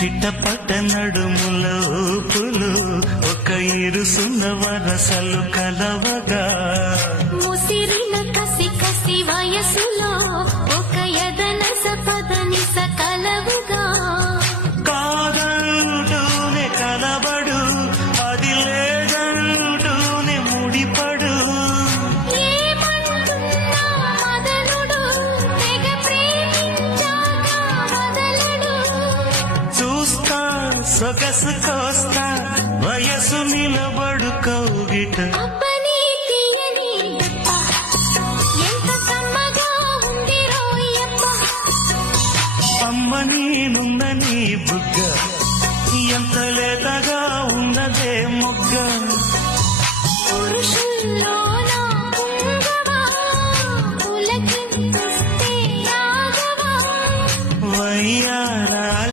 చిట్టపట్ట నడుముల ఊపులు ఒక ఇరుసున్న వరసలు కలవగా ముసిరిన కసి కసి వయసులో ఒక యదనస పదనిస కలవుగా కాదంటూనే కలబడు అది లేదంటూనే ముడిపడు ఏమంటున్నా మదనుడు తెగ ప్రేమించాక వదలడు చూస్తా సొగసు కోస్తా వయసు నిలబడు కౌగిట అబ్బని తీయని దెబ్బ ఎంత కమ్మగా ఉంది రోయప్ప అమ్మ నేనున్న